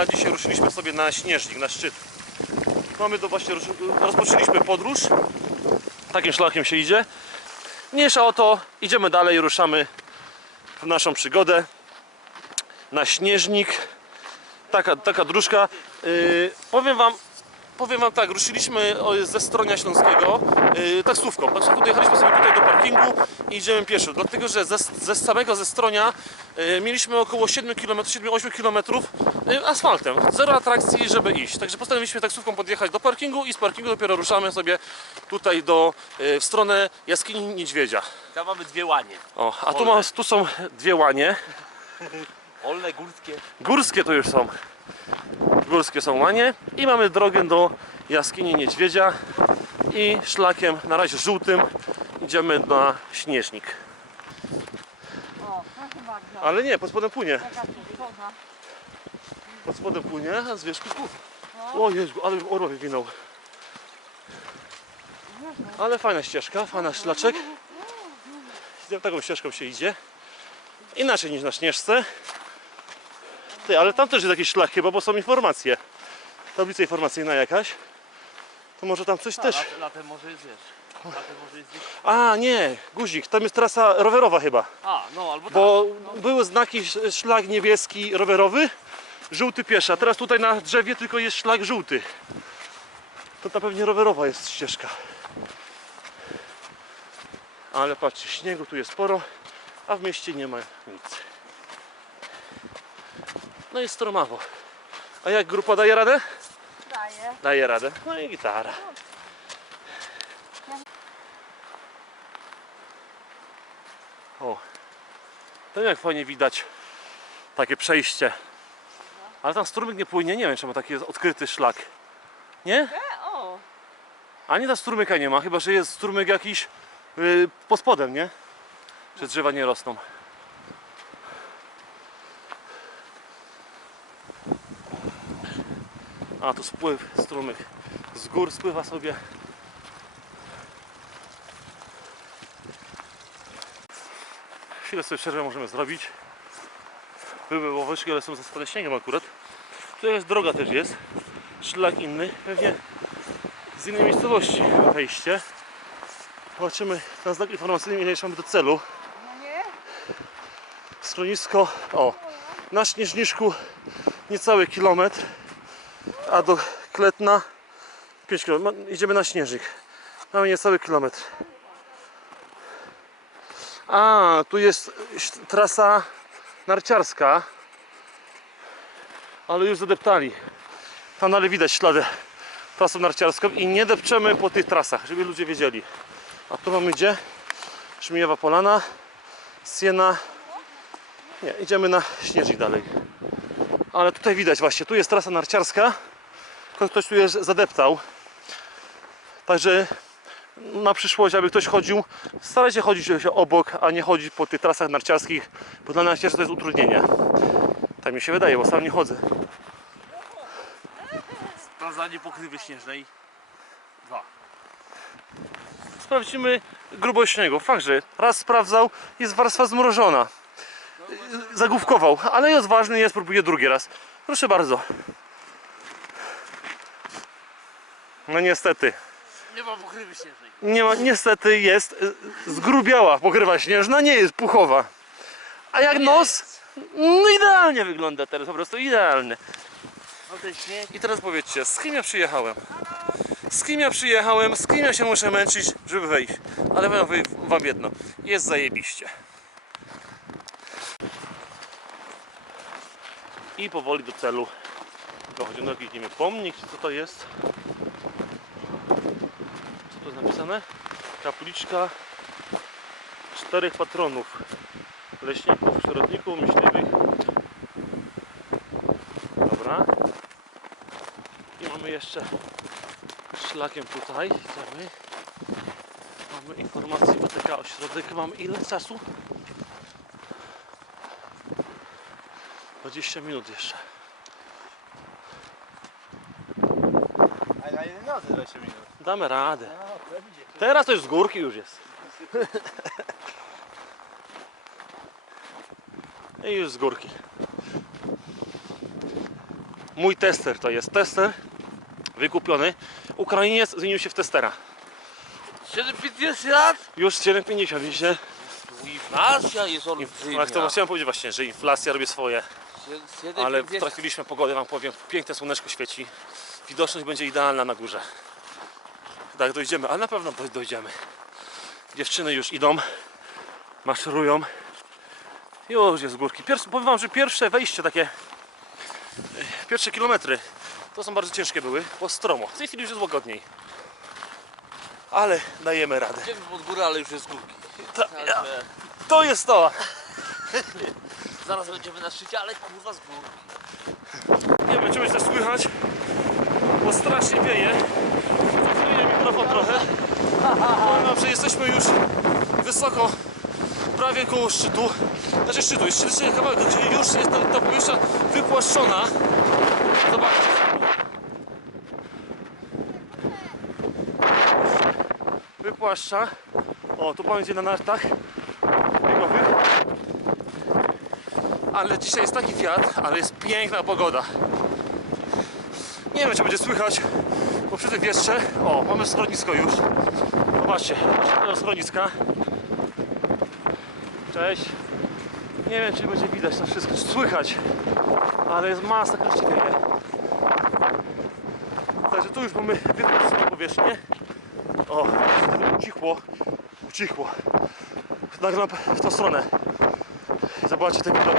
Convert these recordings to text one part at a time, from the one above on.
A dzisiaj ruszyliśmy sobie na śnieżnik, na szczyt. Mamy to właśnie, rozpoczęliśmy podróż. Takim szlakiem się idzie. Mniejsza o to, idziemy dalej, ruszamy w naszą przygodę na śnieżnik. Taka, taka dróżka. Yy, powiem wam, powiem wam tak, ruszyliśmy ze Stronia Śląskiego yy, taksówką. Taksówką dojechaliśmy sobie tutaj do parkingu i idziemy pieszo. Dlatego, że ze, ze samego ze Stronia yy, mieliśmy około 7 km, 7-8 km yy, asfaltem. Zero atrakcji, żeby iść. Także postanowiliśmy taksówką podjechać do parkingu i z parkingu dopiero ruszamy sobie tutaj do, yy, w stronę jaskini Niedźwiedzia. Tam mamy dwie łanie. O, a tu, mam, tu są dwie łanie. Olne, górskie. Górskie to już są. Górskie są łanie. I mamy drogę do jaskini Niedźwiedzia. I szlakiem, na razie żółtym, idziemy na śnieżnik. Ale nie, pod spodem płynie. Pod spodem płynie, a z wierzchu. O Jezu, ale orła wywinął. Ale fajna ścieżka, fajna szlaczek. Taką ścieżką się idzie. Inaczej niż na śnieżce. Ty, ale tam też jest jakiś szlak chyba, bo są informacje. Tablica informacyjna jakaś. To może tam coś też. Latem, latem może jest, wiesz. Latem może jest gdzieś... A, nie, guzik, tam jest trasa rowerowa chyba. A, no albo Bo były znaki sz- szlak niebieski rowerowy, żółty pieszy, a teraz tutaj na drzewie tylko jest szlak żółty. To ta pewnie rowerowa jest ścieżka. Ale patrzcie, śniegu tu jest sporo, a w mieście nie ma nic. No i stromawo. A jak grupa daje radę? Daje. Daje radę. No i gitara. O, to jak fajnie widać takie przejście. Ale tam strumyk nie płynie, nie wiem czemu taki jest odkryty szlak. Nie? E, o, Ani ta strumyka nie ma, chyba że jest strumyk jakiś yy, pod spodem, nie? Że drzewa nie rosną. A tu spływ, strumyk z gór spływa sobie. Chwilę sobie przerwę możemy zrobić. Były łoweczki, ale są zaspane śniegiem akurat. Tu jest droga też jest. Szlak inny. Pewnie z innej miejscowości wejście. Zobaczymy na znak informacyjny, ile mamy do celu. Schronisko, o, na Śnieżniszku niecały kilometr, a do Kletna 5 km. Idziemy na Śnieżnik. Mamy niecały kilometr. A, tu jest trasa narciarska, ale już zadeptali. Tam dalej widać ślady trasą narciarską i nie depczemy po tych trasach, żeby ludzie wiedzieli. A tu mamy gdzie? Żmijowa Polana, Siena, nie, idziemy na śnieżnik dalej. Ale tutaj widać właśnie, tu jest trasa narciarska. Ktoś tu jest zadeptał. Także na przyszłość, aby ktoś chodził, staraj się chodzić obok, a nie chodzić po tych trasach narciarskich, bo dla narciarzy to jest utrudnienie. Tak mi się wydaje, bo sam nie chodzę. Sprawdzanie pokrywy śnieżnej. Dwa. Sprawdzimy grubość śniegu. Fakt, że raz sprawdzał, jest warstwa zmrożona. Zagłówkował, ale jest ważny, jest, próbuję drugi raz. Proszę bardzo. No niestety. Nie ma pokrywy śnieżnej. Nie ma, niestety jest y, zgrubiała pokrywa śnieżna, nie jest puchowa. A jak nos? No idealnie wygląda teraz, po prostu idealny. I teraz powiedzcie, z kim ja przyjechałem? Z kim ja przyjechałem, z kim ja się muszę męczyć, żeby wejść? Ale powiem wam- wam jedno, jest zajebiście. I powoli do celu. Dochodzimy do jakiś, nie wiem, pomnik, czy co to jest? Jest napisane? Kapliczka czterech patronów. Leśników, przyrodników, myśliwych. Dobra. I mamy jeszcze szlakiem tutaj. Idziemy. Mamy informację BTK ośrodek. Mamy ile czasu? 20 minut jeszcze. Na jednej nodze 20 minut. Damy radę. No, to idzie. Teraz to już z górki już jest. I już z górki. Mój tester to jest tester wykupiony. Ukrainiec zmienił się w testera. 750 lat? Już 7,50 widzicie? Inflacja jest olbrzymia. Ale to chciałem powiedzieć właśnie, że inflacja robi swoje. Ale 750 trafiliśmy pogodę, wam powiem. Piękne słoneczko świeci. Widoczność będzie idealna na górze. Tak, dojdziemy, ale na pewno doj- dojdziemy. Dziewczyny już idą, maszerują. Już jest z górki. Pierwszy, powiem wam, że pierwsze wejście takie, e, pierwsze kilometry, to są bardzo ciężkie były, bo stromo. W tej chwili już jest łagodniej. Ale dajemy radę. Idziemy pod górę, ale już jest górki. To, ja, to jest to! zaraz będziemy na szczycie, ale kurwa z górki. Nie wiem, czy też słychać, bo strasznie wieje. Zakryje mikrofon trochę. Powiem wam, że jesteśmy już wysoko, prawie koło szczytu. Znaczy szczytu, jest szczyt kawałek, gdzie już jest ta, ta powierzchnia wypłaszczona. Zobaczcie. Wypłaszcza. O, tu pan idzie na nartach biegowych. Ale dzisiaj jest taki wiatr, ale jest piękna pogoda. Nie wiem, czy będzie słychać, bo przy tym wietrze... O, mamy schronisko już. Zobaczcie, do schroniska. Cześć. Nie wiem, czy będzie widać to wszystko, czy słychać, ale jest masa kraszczynieje. Także tu już mamy wypuszczoną powierzchnię. O, ucichło, ucichło. Nagram w tą stronę. Zobaczcie ten widok.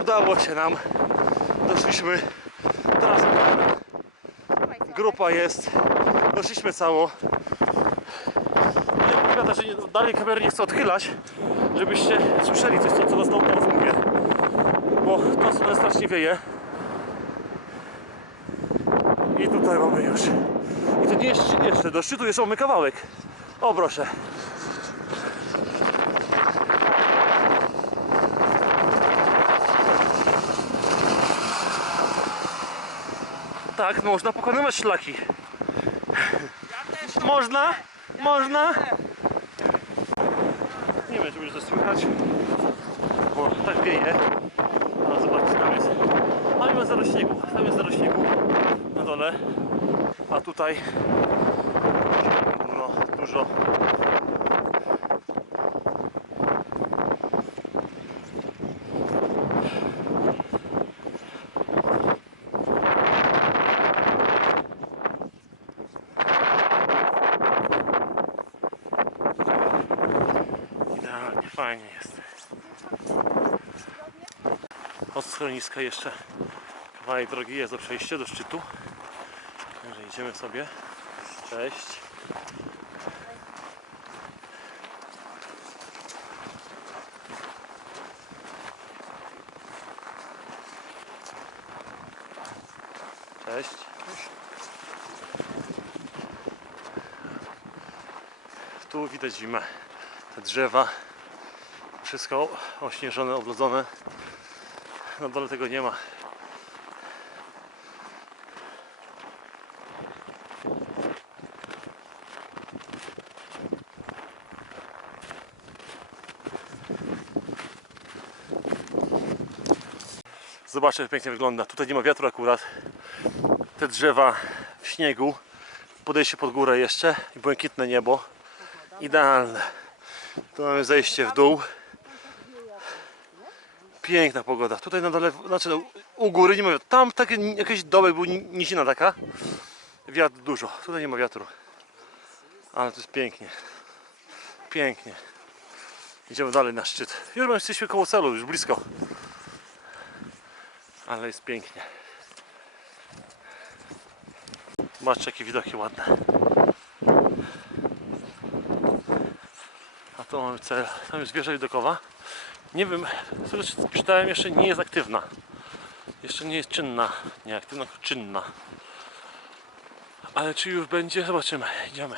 Udało się nam. Doszliśmy. Teraz grupa jest. Doszliśmy cało. Nie powiada, że nie, dalej kamery nie chcę odchylać, żebyście słyszeli coś, co, co was teraz mówię. Bo to stronę strasznie wieje. I tutaj mamy już. I to nie jest szczyt jeszcze. Do szczytu jeszcze mamy kawałek. O proszę. Tak, można pokonywać szlaki. Można? Można? Nie wiem, czy będzie to słychać. Bo tak wieje. A zobaczcie, tam jest. Tam jest zero śniegu. Tam jest zero śniegu. Na dole. A tutaj no dużo. Idealnie, fajnie jest. Od schroniska jeszcze kawałek drogi jest do przejścia do szczytu. Także idziemy sobie. Cześć. Cześć. Tu widać zimę. Te drzewa, wszystko ośnieżone, oblodzone. Na dole tego nie ma. Zobaczcie, jak pięknie wygląda. Tutaj nie ma wiatru akurat. Te drzewa w śniegu. Podejście pod górę jeszcze i błękitne niebo. Idealne. Tu mamy zejście w dół. Piękna pogoda. Tutaj na dole, znaczy no, u góry nie ma wiatru. Tam taki jakiś dołek był, ni- nizina taka. Wiatr dużo. Tutaj nie ma wiatru. Ale to jest pięknie. Pięknie. Idziemy dalej na szczyt. Już jesteśmy koło celu, już blisko. Ale jest pięknie. Zobaczcie jakie widoki ładne. A tu mamy cel. Tam jest wieża widokowa. Nie wiem, czytałem jeszcze nie jest aktywna. Jeszcze nie jest czynna. Nie aktywna, tylko czynna. Ale czy już będzie? Zobaczymy. Idziemy.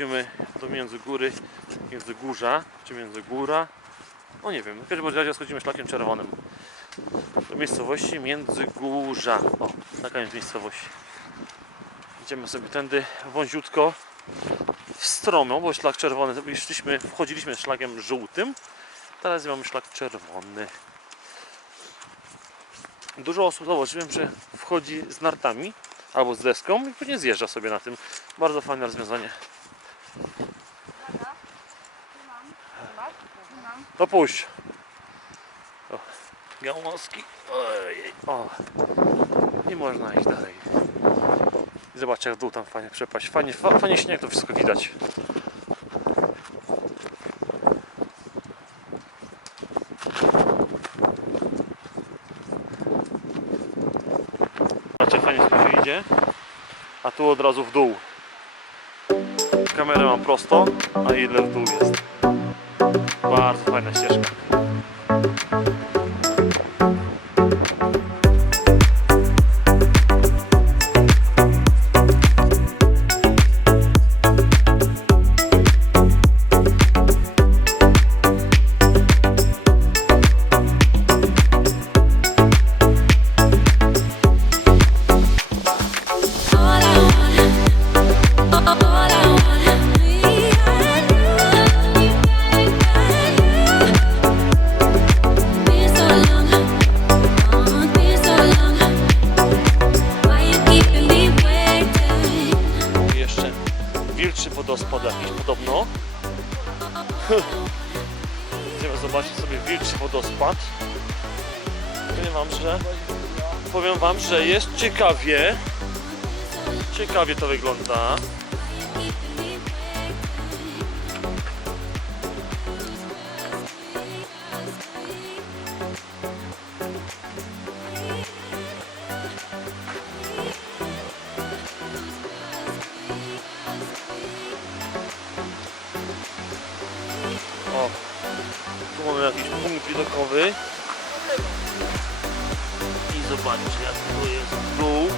Schodzimy do Międzygóry, Międzygórza, czy Międzygóra. No nie wiem, w każdym razie schodzimy szlakiem czerwonym. Do miejscowości Międzygórza. O, taka jest miejscowość. Idziemy sobie tędy wąziutko w stromą, bo szlak czerwony, szliśmy, wchodziliśmy szlakiem żółtym, teraz mamy szlak czerwony. Dużo osób zauważyłem, że wchodzi z nartami albo z deską i później zjeżdża sobie na tym. Bardzo fajne rozwiązanie. To puść. O, gałązki. Ojej. O. I można iść dalej. I Zobaczcie jak w dół tam fajnie przepaść. Fajnie, fa- fajnie śnieg to wszystko widać. Zobaczcie fajnie się idzie. A tu od razu w dół. Kamerę mam prosto, a w dół jest. Bardzo fajna ścieżka. Wodospad. Powiem wam, że powiem wam, że jest ciekawie. Ciekawie to wygląda. Widokowy. I zobaczcie, jak tu jest dół.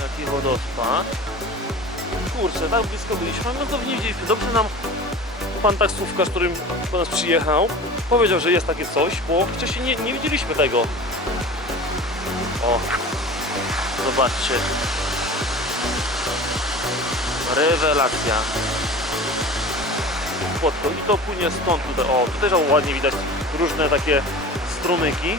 Jaki wodospad. Kurczę, tak blisko byliśmy, no to nie. Dobrze nam pan taksówkarz, którym po nas przyjechał, powiedział, że jest takie coś, bo wcześniej nie, nie widzieliśmy tego. O, zobaczcie. Rewelacja płotko i to płynie stąd tutaj. O, tutaj że ładnie widać różne takie strumyki.